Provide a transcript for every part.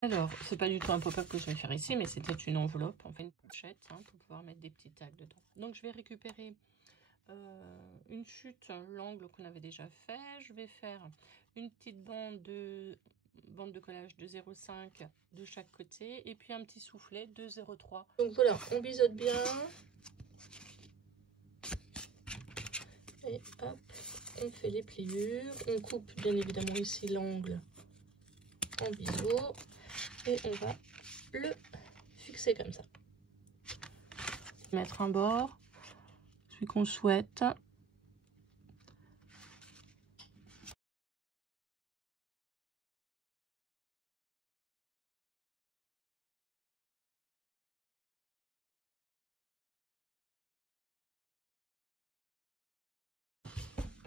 Alors, c'est pas du tout un pop-up que je vais faire ici, mais c'était une enveloppe, on fait une pochette hein, pour pouvoir mettre des petits tags dedans. Donc, je vais récupérer une chute, l'angle qu'on avait déjà fait. Je vais faire une petite bande de collage de 0,5 de chaque côté et puis un petit soufflet de 0,3. Donc voilà, on biseaute bien. Et hop, on fait les pliures. On coupe bien évidemment ici l'angle en biseau. Et on va le fixer comme ça. Mettre un bord, celui qu'on souhaite.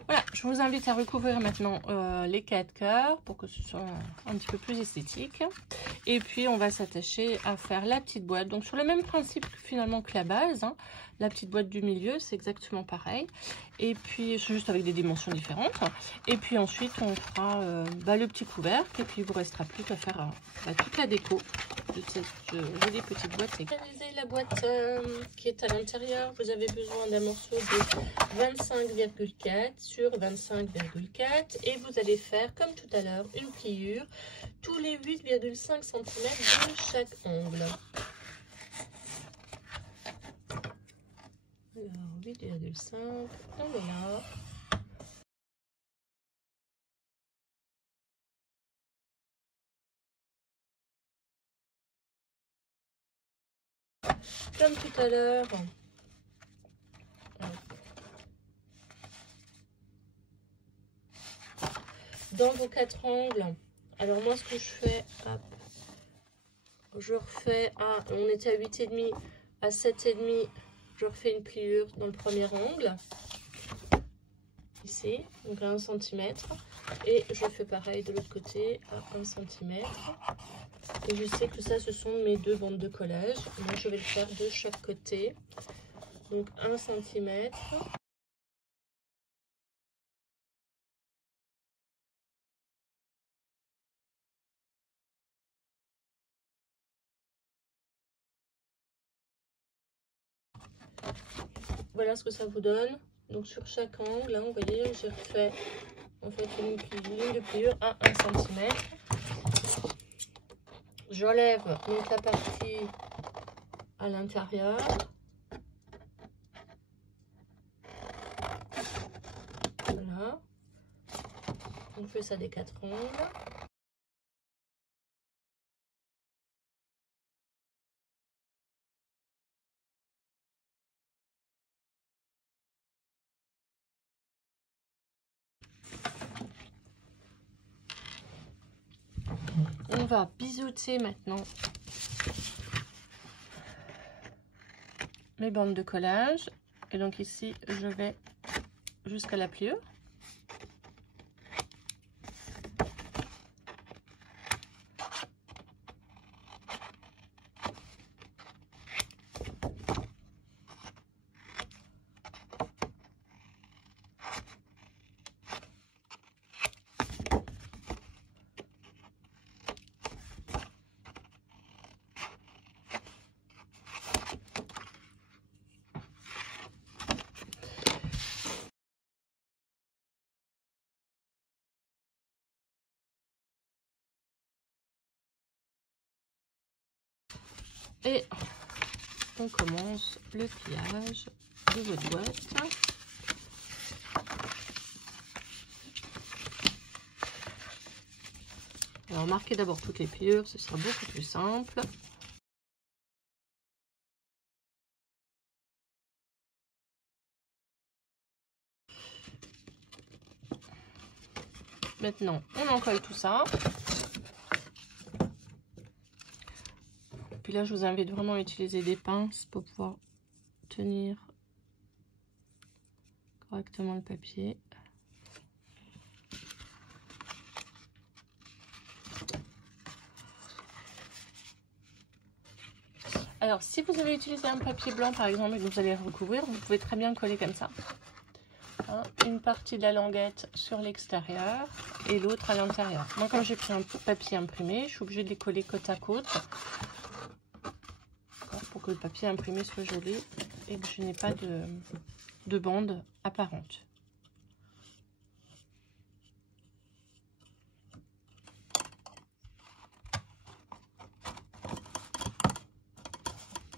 Voilà, je vous invite à recouvrir maintenant les 4 cœurs pour que ce soit un petit peu plus esthétique. Et puis, on va s'attacher à faire la petite boîte. Donc, sur le même principe finalement que la base, hein, la petite boîte du milieu, c'est exactement pareil. Et puis, juste avec des dimensions différentes. Et puis ensuite, on fera le petit couvercle. Et puis, il vous restera plus qu'à faire toute la déco de cette jolie petite boîte. Réaliser la boîte qui est à l'intérieur, vous avez besoin d'un morceau de 25,4 sur 25,4 et vous allez faire comme tout à l'heure une pliure tous les 8,5 cm de chaque angle. Alors 8,5, on est là. Comme tout à l'heure. Dans vos 4 angles, alors moi ce que je fais, hop, je refais on était à 8,5, à 7,5, je refais une pliure dans le premier angle, ici, donc à 1 cm, et je fais pareil de l'autre côté à 1 cm. Et je sais que ça, ce sont mes 2 bandes de collage. Moi, je vais le faire de chaque côté, donc 1 cm. Voilà ce que ça vous donne. Donc sur chaque angle, hein, vous voyez, j'ai refait en fait une ligne de pliure à 1 cm. J'enlève donc la partie à l'intérieur. Voilà. On fait ça des 4 angles. On va biseauter maintenant mes bandes de collage. Et donc ici, je vais jusqu'à la pliure. Et on commence le pliage de votre boîte. Alors marquez d'abord toutes les pliures, ce sera beaucoup plus simple. Maintenant, on encolle tout ça. Puis là, je vous invite vraiment à utiliser des pinces pour pouvoir tenir correctement le papier. Alors, si vous avez utilisé un papier blanc, par exemple, et que vous allez recouvrir, vous pouvez très bien coller comme ça. hein, une partie de la languette sur l'extérieur et l'autre à l'intérieur. Moi, quand j'ai pris un papier imprimé, je suis obligée de les coller côte à côte pour que le papier imprimé soit joli et que je n'ai pas de bande apparente.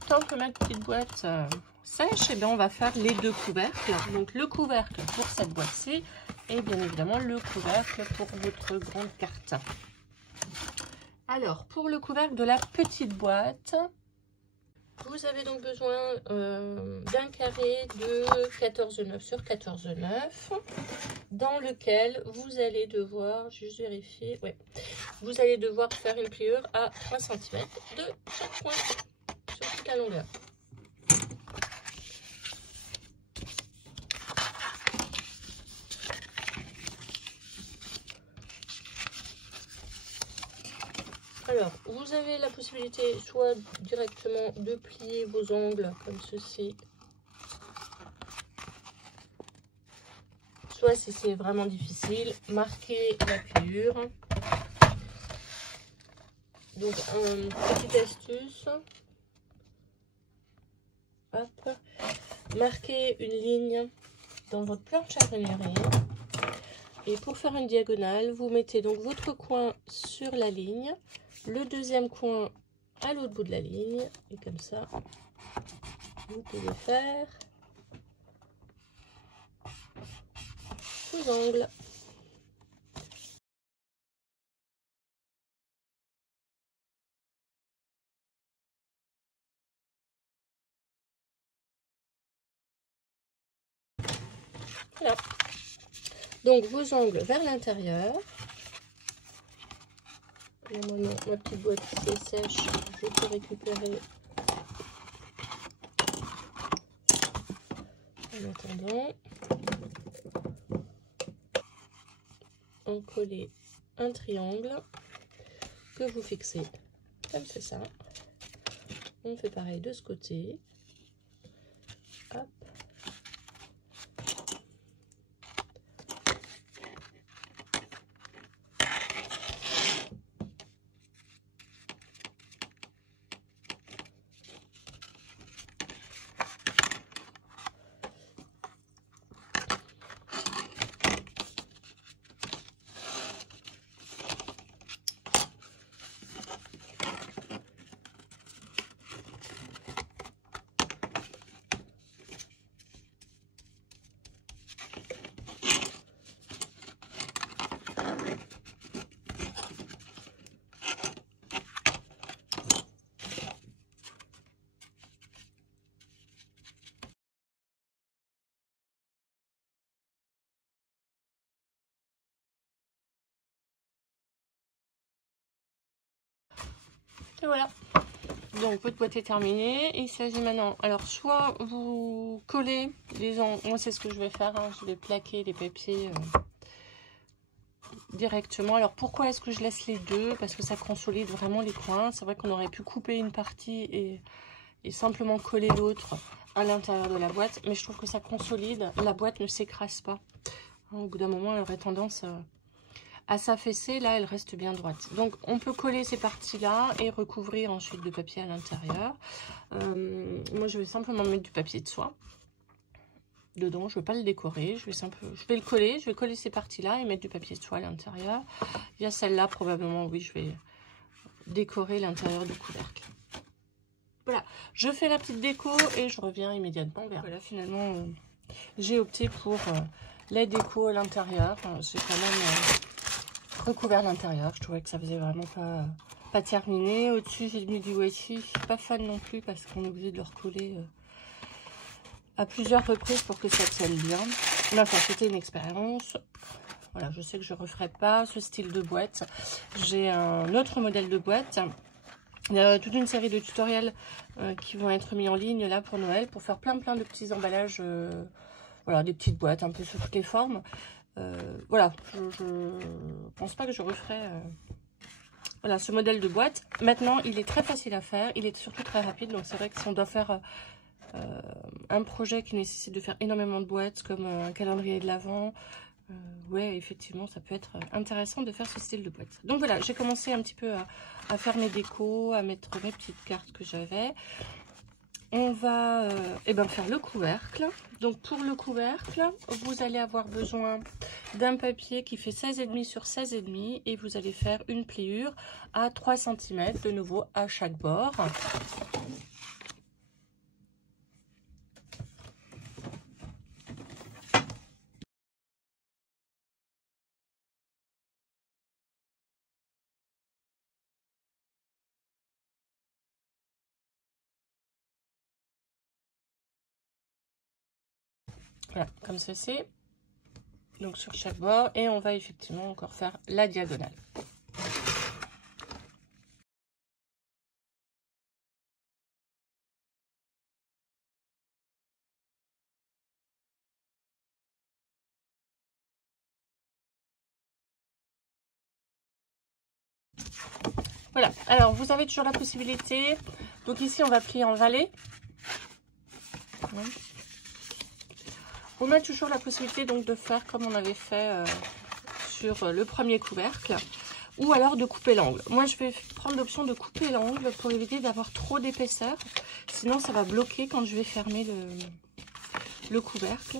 Tant que ma petite boîte sèche, et bien on va faire les deux couvercles. Donc le couvercle pour cette boîte-ci et bien évidemment le couvercle pour votre grande carte. Alors pour le couvercle de la petite boîte, vous avez donc besoin d'un carré de 14,9 sur 14,9 dans lequel vous allez devoir, juste vérifier, ouais, vous allez devoir faire une pliure à 3 cm de chaque coin sur toute la longueur. Alors, vous avez la possibilité soit directement de plier vos ongles comme ceci, soit si c'est vraiment difficile, marquer la pliure. Donc, petite astuce, hop, marquez une ligne dans votre planche à renierer. Et pour faire une diagonale, vous mettez donc votre coin sur la ligne, le deuxième coin à l'autre bout de la ligne, et comme ça, vous pouvez faire vos angles. Voilà. Donc vos angles vers l'intérieur. Maintenant, ma petite boîte est sèche, je peux récupérer en attendant. En coller un triangle que vous fixez comme c'est ça. On fait pareil de ce côté. Hop. Et voilà, donc votre boîte est terminée. Il s'agit maintenant, alors soit vous collez les angles, moi c'est ce que je vais faire, hein, je vais plaquer les papiers directement. Alors pourquoi est-ce que je laisse les deux? Parce que ça consolide vraiment les coins. C'est vrai qu'on aurait pu couper une partie et simplement coller l'autre à l'intérieur de la boîte, mais je trouve que ça consolide, la boîte ne s'écrase pas. Au bout d'un moment, elle aurait tendance à s'affaisser, là elle reste bien droite. Donc on peut coller ces parties là et recouvrir ensuite de papier à l'intérieur. Moi je vais simplement mettre du papier de soie dedans, je ne vais pas le décorer, je vais le coller, je vais coller ces parties là et mettre du papier de soie à l'intérieur. Il y a celle-là probablement, oui, je vais décorer l'intérieur du couvercle. Voilà, je fais la petite déco et je reviens immédiatement vers. Voilà, finalement j'ai opté pour la déco à l'intérieur. J'ai quand même recouvert l'intérieur, je trouvais que ça faisait vraiment pas terminé. Au-dessus j'ai mis du washi, je suis pas fan non plus parce qu'on est obligé de le recoller à plusieurs reprises pour que ça tienne bien. Mais enfin c'était une expérience. Voilà, je sais que je ne referai pas ce style de boîte. J'ai un autre modèle de boîte. Il y a toute une série de tutoriels qui vont être mis en ligne là pour Noël pour faire plein de petits emballages, voilà, des petites boîtes un peu sous toutes les formes. Voilà, je pense pas que je referai voilà, ce modèle de boîte. Maintenant, il est très facile à faire, il est surtout très rapide, donc c'est vrai que si on doit faire un projet qui nécessite de faire énormément de boîtes, comme un calendrier de l'Avent, ouais, effectivement, ça peut être intéressant de faire ce style de boîte. Donc voilà, j'ai commencé un petit peu à faire mes décos, à mettre mes petites cartes que j'avais. On va faire le couvercle. Donc pour le couvercle, vous allez avoir besoin d'un papier qui fait 16,5 sur 16,5 et vous allez faire une pliure à 3 cm de nouveau à chaque bord. Voilà, comme ceci. Donc sur chaque bord, et on va effectivement encore faire la diagonale. Voilà, alors vous avez toujours la possibilité, donc ici on va plier en valet. On a toujours la possibilité donc de faire comme on avait fait sur le premier couvercle, ou alors de couper l'angle. Moi je vais prendre l'option de couper l'angle pour éviter d'avoir trop d'épaisseur, sinon ça va bloquer quand je vais fermer le couvercle.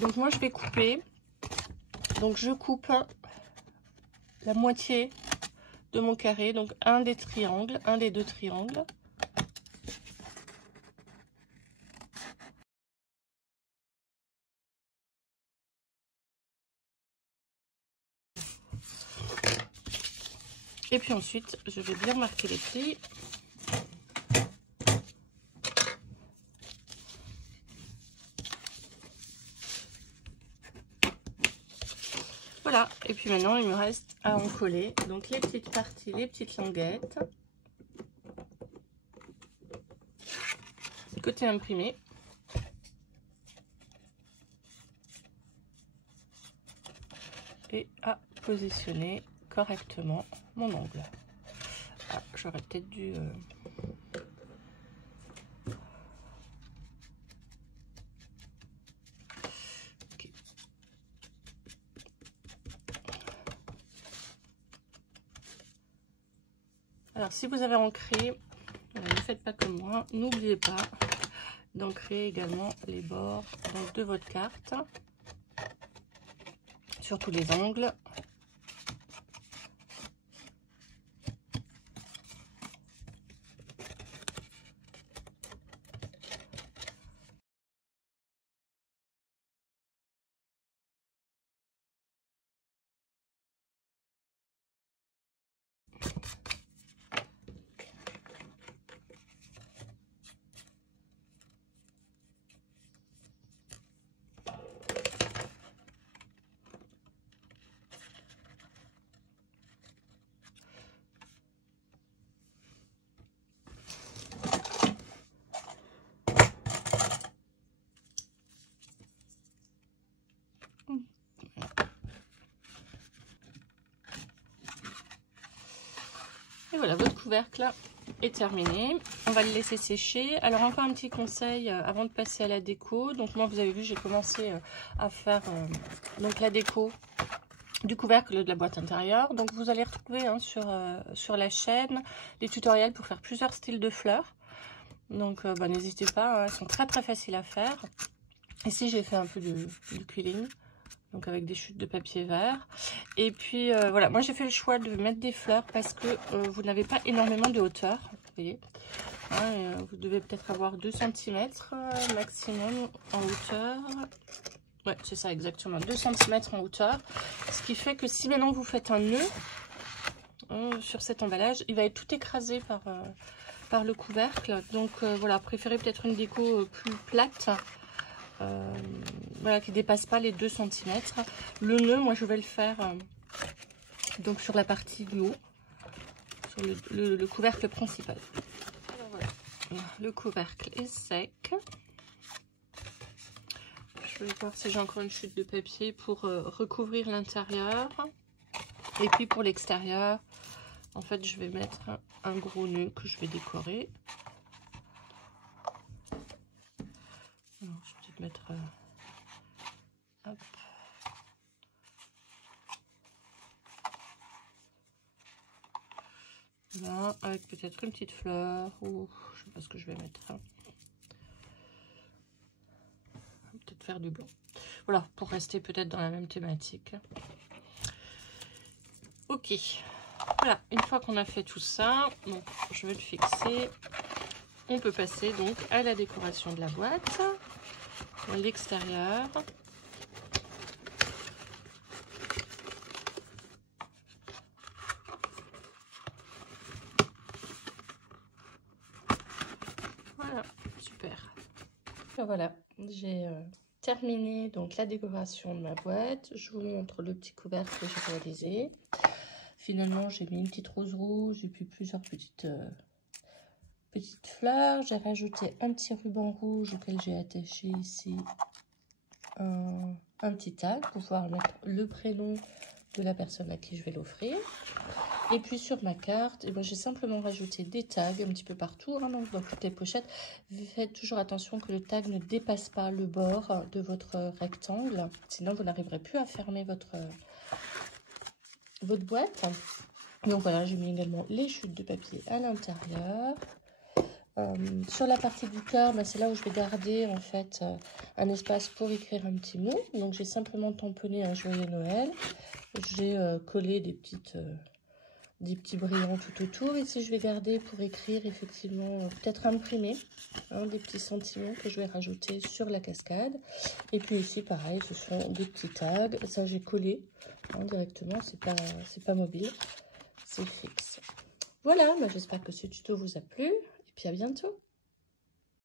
Donc moi je vais couper, donc je coupe la moitié de mon carré, donc un des triangles, un des deux triangles. Et puis ensuite, je vais bien marquer les plis. Voilà, et puis maintenant, il me reste à en coller. Donc les petites parties, les petites languettes. Côté imprimé. Et à positionner correctement mon angle. Ah, j'aurais peut-être dû... Okay. Alors, si vous avez ancré, ne faites pas comme moi, n'oubliez pas d'ancrer également les bords donc, de votre carte, sur tous les angles. Et voilà, votre couvercle est terminé. On va le laisser sécher. Alors encore un petit conseil avant de passer à la déco. Donc moi, vous avez vu, j'ai commencé à faire donc la déco du couvercle de la boîte intérieure. Donc vous allez retrouver hein, sur la chaîne les tutoriels pour faire plusieurs styles de fleurs. Donc n'hésitez pas, hein, elles sont très très faciles à faire. Ici j'ai fait un peu du quilling, donc avec des chutes de papier vert. Et puis voilà, moi j'ai fait le choix de mettre des fleurs parce que vous n'avez pas énormément de hauteur, vous voyez. Hein, vous devez peut-être avoir 2 cm maximum en hauteur. Ouais, c'est ça exactement, 2 cm en hauteur. Ce qui fait que si maintenant vous faites un nœud sur cet emballage, il va être tout écrasé par le couvercle. Donc voilà, préférez peut-être une déco plus plate. Voilà, qui dépasse pas les 2 cm. Le nœud, moi je vais le faire donc sur la partie du haut, sur le couvercle principal. Alors, voilà. Le couvercle est sec. Je vais voir si j'ai encore une chute de papier pour recouvrir l'intérieur. Et puis pour l'extérieur, en fait je vais mettre un gros nœud que je vais décorer. peut-être mettre... hop. Là, avec peut-être une petite fleur, ou je sais pas ce que je vais mettre. Peut-être faire du blanc. Voilà, pour rester peut-être dans la même thématique. Ok, voilà, une fois qu'on a fait tout ça, donc je vais le fixer. On peut passer donc à la décoration de la boîte, l'extérieur. Voilà, super. Voilà, j'ai terminé donc la décoration de ma boîte. Je vous montre le petit couvercle que j'ai réalisé. Finalement, j'ai mis une petite rose rouge et puis plusieurs petites fleurs. J'ai rajouté un petit ruban rouge auquel j'ai attaché ici un petit tag pour pouvoir mettre le prénom de la personne à qui je vais l'offrir. Et puis sur ma carte, eh ben, j'ai simplement rajouté des tags un petit peu partout, hein, donc dans toutes les pochettes. Faites toujours attention que le tag ne dépasse pas le bord de votre rectangle, sinon vous n'arriverez plus à fermer votre boîte. Donc voilà, j'ai mis également les chutes de papier à l'intérieur. Sur la partie du cœur, ben, c'est là où je vais garder en fait un espace pour écrire un petit mot. Donc j'ai simplement tamponné un joyeux Noël. J'ai collé des petits brillants tout autour. Ici je vais garder pour écrire effectivement, peut-être imprimer des petits sentiments que je vais rajouter sur la cascade. Et puis ici pareil, ce sont des petits tags. Ça j'ai collé directement, c'est pas mobile, c'est fixe. Voilà, ben, j'espère que ce tuto vous a plu. Et puis à bientôt.